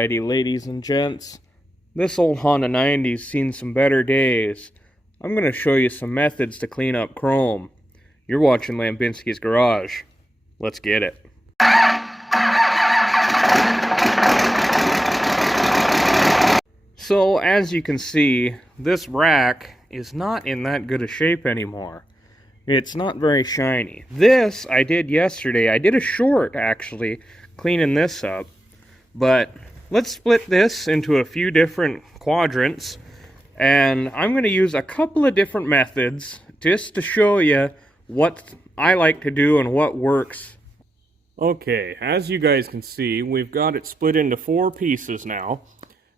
Alrighty, ladies and gents, this old Honda 90's seen some better days. I'm going to show you some methods to clean up chrome. You're watching Lambinski's Garage. Let's get it. So, as you can see, this rack is not in that good a shape anymore. It's not very shiny. This I did yesterday. I did a short, actually, cleaning this up. But let's split this into a few different quadrants. And I'm going to use a couple of different methods just to show you what I like to do and what works. Okay, as you guys can see, we've got it split into 4 pieces now.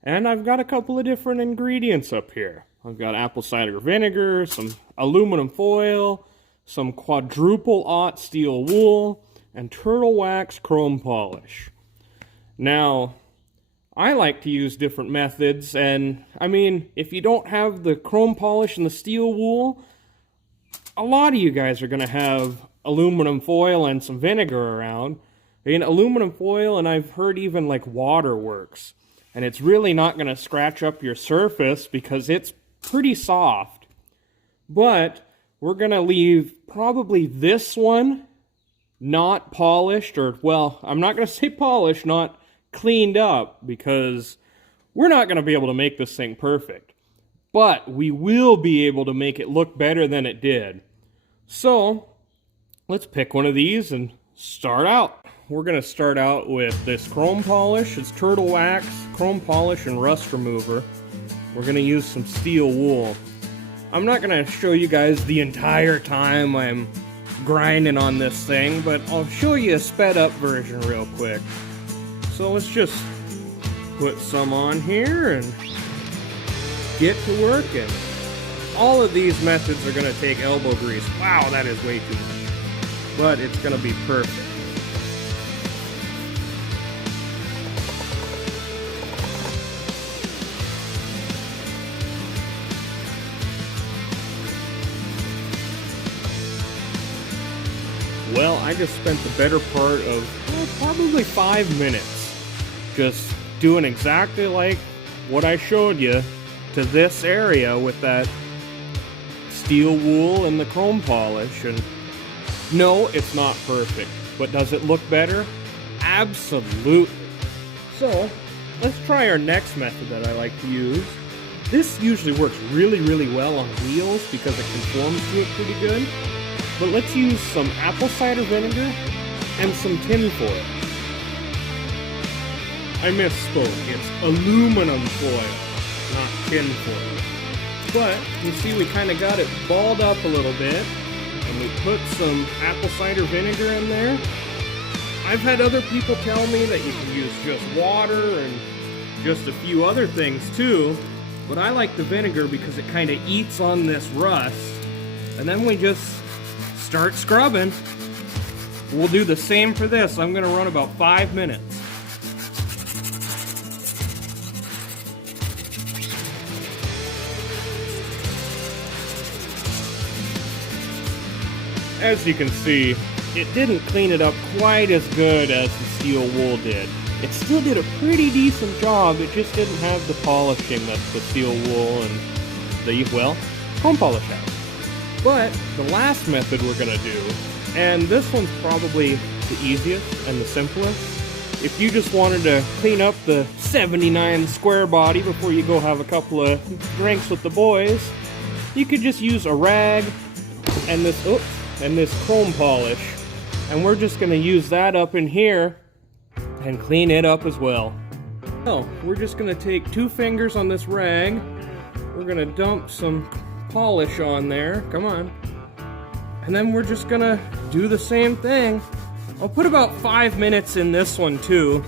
And I've got a couple of different ingredients up here. I've got apple cider vinegar, some aluminum foil, some quadruple aught steel wool, and turtle wax chrome polish. Now, I like to use different methods, and I mean, if you don't have the chrome polish and the steel wool, a lot of you guys are going to have aluminum foil and some vinegar around. I mean, aluminum foil, and I've heard even like water works. And it's really not going to scratch up your surface because it's pretty soft. But we're going to leave probably this one not polished, or, well, I'm not going to say polished, not cleaned up, because we're not going to be able to make this thing perfect. But we will be able to make it look better than it did. So, let's pick one of these and start out. We're going to start out with this chrome polish. It's turtle wax, chrome polish, and rust remover. We're going to use some steel wool. I'm not going to show you guys the entire time I'm grinding on this thing, but I'll show you a sped up version real quick. So let's just put some on here and get to work. And all of these methods are going to take elbow grease. Wow, that is way too much. But it's going to be perfect. Well, I just spent the better part of probably 5 minutes just doing exactly like what I showed you to this area with that steel wool and the chrome polish. And no, it's not perfect, but does it look better? Absolutely. So, let's try our next method that I like to use. This usually works really, really well on wheels because it conforms to it pretty good. But let's use some apple cider vinegar and some tin foil. I misspoke. It's aluminum foil, not tin foil. But you see we kind of got it balled up a little bit, and we put some apple cider vinegar in there. I've had other people tell me that you can use just water and just a few other things too, but I like the vinegar because it kind of eats on this rust, and then we just start scrubbing. We'll do the same for this. I'm going to run about 5 minutes. As you can see, it didn't clean it up quite as good as the steel wool did. It still did a pretty decent job. It just didn't have the polishing that the steel wool and the, well, chrome polish has. But the last method we're going to do, and this one's probably the easiest and the simplest. If you just wanted to clean up the 79 square body before you go have a couple of drinks with the boys, you could just use a rag and this chrome polish, and we're just going to use that up in here and clean it up as well. So we're just going to take 2 fingers on this rag. We're going to dump some polish on there, come on, and then we're just gonna do the same thing. I'll put about 5 minutes in this one too,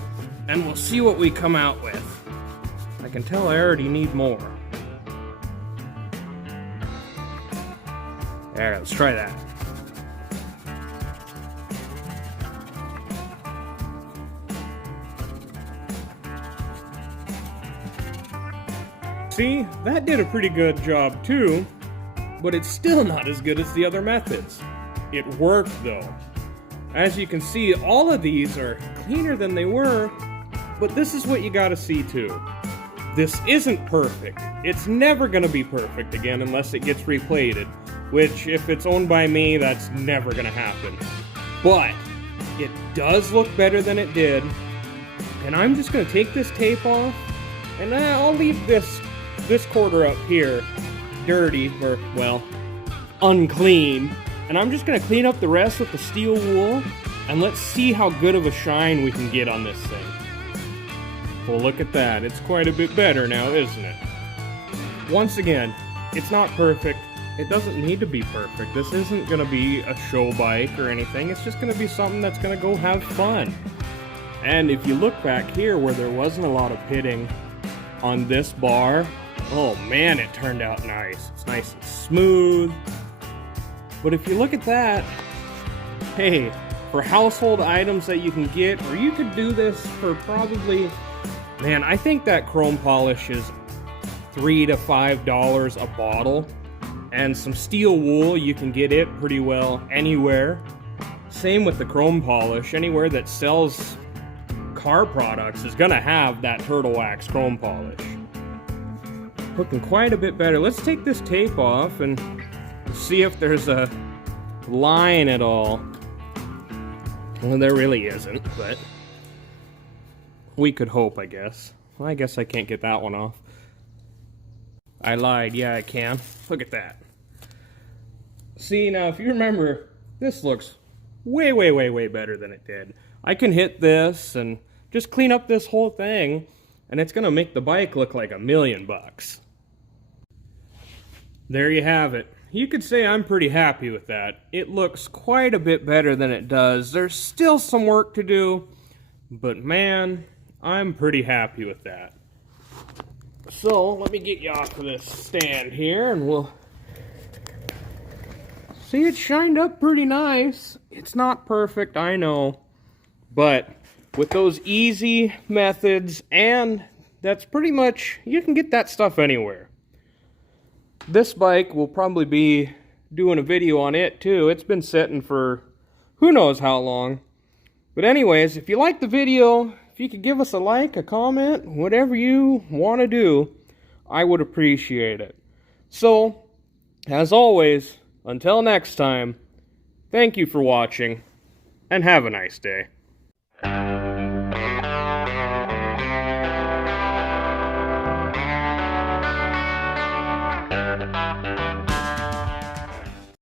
and we'll see what we come out with. I can tell I already need more. There, let's try that. See, that did a pretty good job too, but it's still not as good as the other methods. It worked though. As you can see, all of these are cleaner than they were But this is what you gotta see too. This isn't perfect. It's never gonna be perfect again unless it gets replated. Which, if it's owned by me, that's never gonna happen. But it does look better than it did. And I'm just gonna take this tape off, and I'll leave this quarter up here dirty, or, well, unclean. And I'm just gonna clean up the rest with the steel wool, and let's see how good of a shine we can get on this thing. Well, look at that. It's quite a bit better now, isn't it? Once again, it's not perfect. It doesn't need to be perfect. This isn't going to be a show bike or anything. It's just going to be something that's going to go have fun. And if you look back here where there wasn't a lot of pitting on this bar, oh man, it turned out nice. It's nice and smooth. But if you look at that, hey, for household items that you can get, or you could do this for probably, man, I think that chrome polish is $3 to $5 a bottle. And some steel wool, you can get it pretty well anywhere. Same with the chrome polish. Anywhere that sells car products is gonna have that turtle wax chrome polish. Looking quite a bit better. Let's take this tape off and see if there's a line at all. Well, there really isn't, but we could hope, I guess. Well, I guess I can't get that one off. I lied. Yeah, I can. Look at that. See, now, if you remember, this looks way, way, way, way better than it did. I can hit this and just clean up this whole thing, and it's going to make the bike look like $1,000,000. There you have it. You could say I'm pretty happy with that. It looks quite a bit better than it does. There's still some work to do, but man, I'm pretty happy with that. So, let me get you off of this stand here, and we'll see. It shined up pretty nice. It's not perfect, I know, but with those easy methods, and that's pretty much, you can get that stuff anywhere. This bike will probably be doing a video on it too. It's been sitting for who knows how long. But anyways, if you like the video, if you could give us a like, a comment, whatever you want to do, I would appreciate it. So, as always, until next time, thank you for watching, and have a nice day.